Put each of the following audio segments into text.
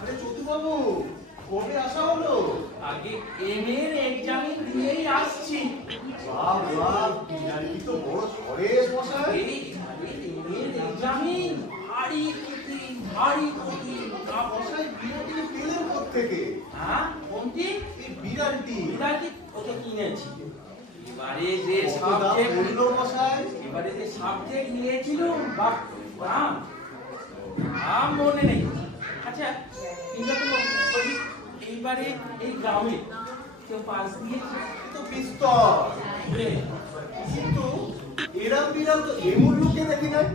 আরে চতুবাবু কবে আসা হলো। আগে এম এর এক্সামিন দিয়েই আসছি। বাহ বাহ বিরিয়ানি তো বড় সরেশ মশাই। এই এম এর এক্সামিন ভারী কঠিন ভারী কঠিন তা মশাই বিরিয়ানি পেলেন থেকে হ্যাঁ? কোনটি? এই বিরিয়ানিটি বিরাটি ওকে কিনেছি। এবারে যে সাবজেক্ট মশাই? এবারে যে সাবজেক্ট নিয়েছিল বাহ মনে নেই। আচ্ছা এইবারে এই গ্রামে কেউ এ তো পিস্তল কিন্তু এরম বিড়াল তো এমন লোকে দেখি নাই।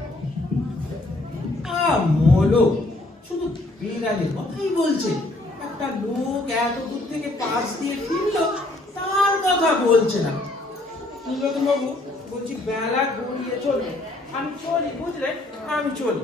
মলো শুধু বিড়ালের কথাই বলছে। একটা লোক এত দূর থেকে পাশ দিয়ে ফিরলো তার কথা বলছে না। বাবু বলছি বেলা গড়িয়ে চলবে আমি চলি বুঝলে? আমি চলি।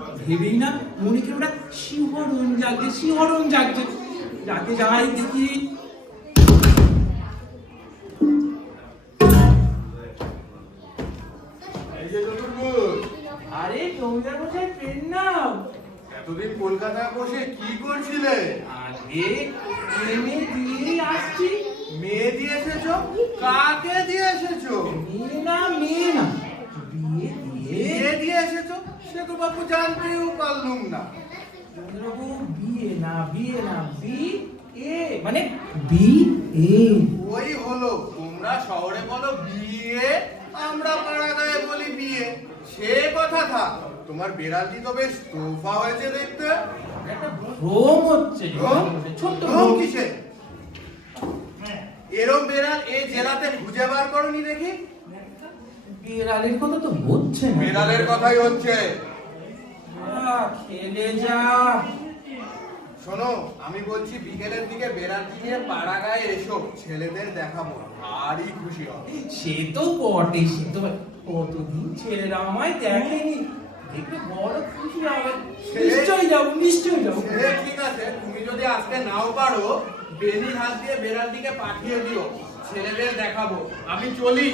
ভেবেই না মনে কি ওরা শিহরণ জাগছে শিহরণ জাগছে। যাকে যাই দেখি। আরে জমিদার মশাই ট্রেন নাও। এতদিন কলকাতায় বসে কি করছিলে? আগে ট্রেনে দিয়ে আসছি। মেয়ে দিয়ে এসেছ? কাকে দিয়ে এসেছ? মেয়ে না মেয়ে না। বিয়ে দিয়ে এসেছ? সে তো বাপু জানতেও পারলুম না। বাবু বিয়ে না বিয়ে না বি এ মানে বি এ। ওই হলো তোমরা শহরে বলো বিয়ে আমরা পাড়া গায়ে বলি বিয়ে সে কথা থাক তোমার বেড়ালটি তো বেশ তোফা হয়েছে দেখতে। একটা ভ্রম হচ্ছে ছোট্ট ভ্রম ভ্রম। কিসে এরম বেড়াল এই জেলাতে খুঁজে বার করনি দেখি। বিড়ালের কথা তো হচ্ছে না। বেড়ালের কথাই হচ্ছে। খেলে যা। শোনো আমি বলছি বিকেলের দিকে বেড়ালটি নিয়ে পাড়া গায়ে এসো। ছেলেদের দেখাবো। ভারী খুশি হবে সে তো বটে সে তো কতদিন ছেলেরা আমায় দেখেনি? দেখবে বড় খুশি হবে। নিশ্চয়ই যাব নিশ্চয়ই যাব। সে ঠিক আছে তুমি যদি আজকে নাও পারো বেনির হাত দিয়ে বেড়ালটিকে পাঠিয়ে দিও। ছেলেদের দেখাবো। আমি চলি।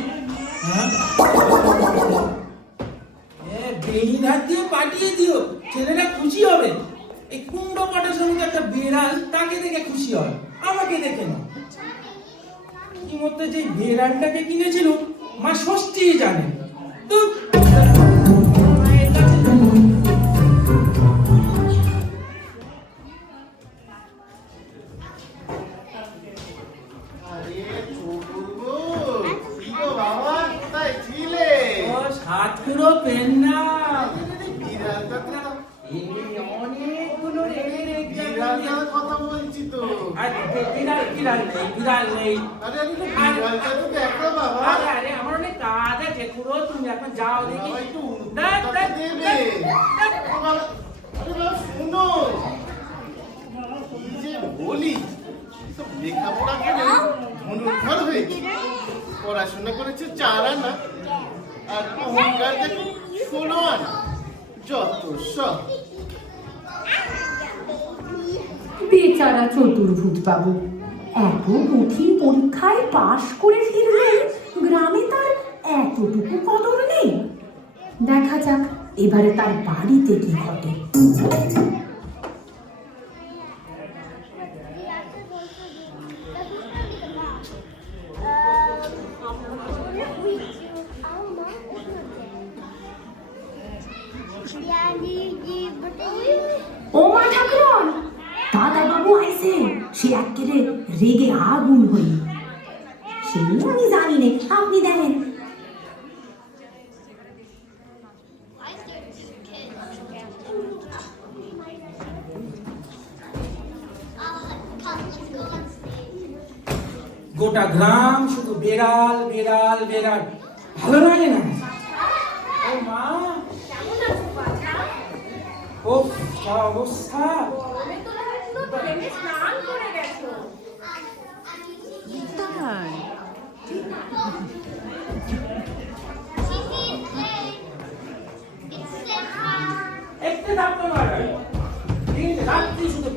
দিয়ে পাঠিয়ে দিও। ছেলেটা খুশি হবে। এই একটা তাকে দেখে খুশি হয়। আমাকে দেখে না। যে কিনেছিল, মা ষষ্ঠী জানে। পেন না। এই অনেকগুলো বিড়ালটার কথা বলছি তো। আর বিড়াল বিড়াল নেই বিড়াল আরে আমার অনেক কাজ আছে পুরো তুমি এখন যাও দেখি। শোনো। বলি লেখাপড়া করে ধনুর্ধর হয়েছে পড়াশোনা করেছে চার আনা আর অহংকার দেখো ষোলো যত সব বেচারা চতুর্ভুজ বাবু এত কঠিন পরীক্ষায় পাশ করে ফিরলেন গ্রামে তার এতটুকু কদর নেই। দেখা যাক, এবারে তার বাড়িতে কি ঘটে। ও মা ঠাকুরন! দাদা বাবু সে একেবারে রেগে আগুন হই সেই আমি জানি না, আপনি দেখেন গোটা গ্রাম শুধু বেড়াল বেড়াল বেড়াল। ভালো লাগে না ও মা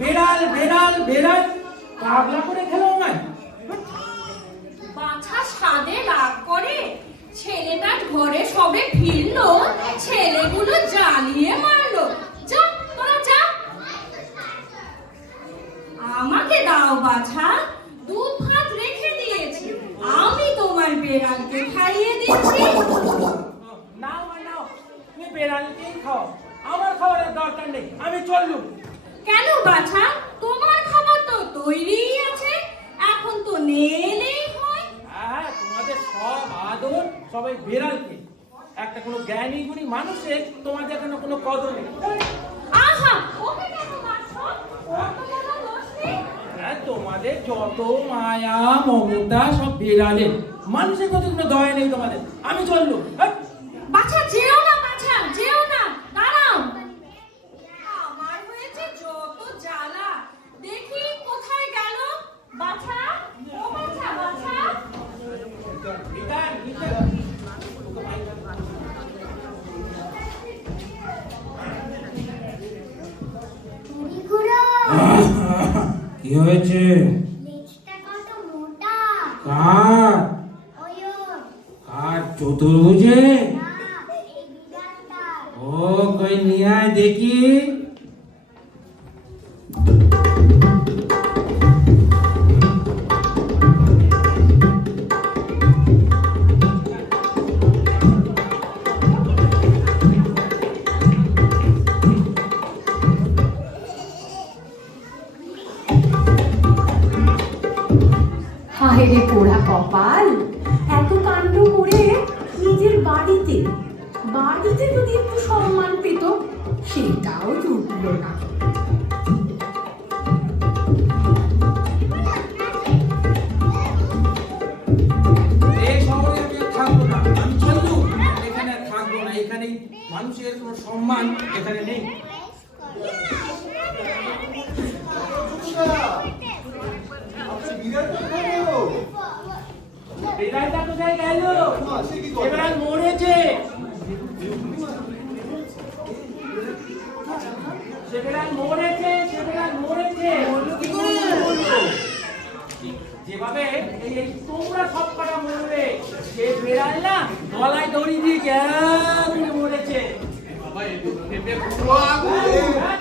বেড়াল বেড়াল বেড়াল? পাগলা করে খেলো বাছা সাদে রাগ করে ছেলেটা ঘরে সবে ফিরলো ছেলেগুলো জ্বালিয়ে যা তোরা যা আমাকে দাও বাছা দুধ ভাত রেখে দিয়েছি আমি তোমার বেড়ালকে খাইয়ে দিচ্ছি নাও মা নাও তুমি বেড়ালকেই খাও খাবারের দরকার নেই আমি চললুম। কেন বাছা? তোমার খাবার তো তৈরিই আছে এখন তো নেলেই হয়। হ্যাঁ তোমাদের সব আদর সবাই বেড়ালকে। একটা কোনো জ্ঞানী গুণী মানুষের তোমাদের এখনও কোনো কদর নেই। আহা ওকে কেন মারছো ওর তো কোনো দোষ নেই। হ্যাঁ, তোমাদের যত মায়া মমতা সব বেড়ালের। মানুষের প্রতি কোনো দয়া নেই তোমাদের। আমি চললুম। কি হয়েছে? কার? কার? চতুর্ভুজে হায় রে পোড়া কপাল। এত কাণ্ড করে নিজের বাড়িতে বাড়িতে যদি একটু সম্মান পেত, সেটাও জুটল না। মানুষের কোনো সম্মান এখানে নেই। বিড়ালটা কোথায় গেল। এবার মরেছে। সে মরেছে সে মরেছে। যেভাবে এই তোমরা সব কটা মরবে সে বেড়াল না গলায় দড়ি দিয়ে কেমন মরেছে। বাবা এ পুরো আগুন। হ্যাঁ,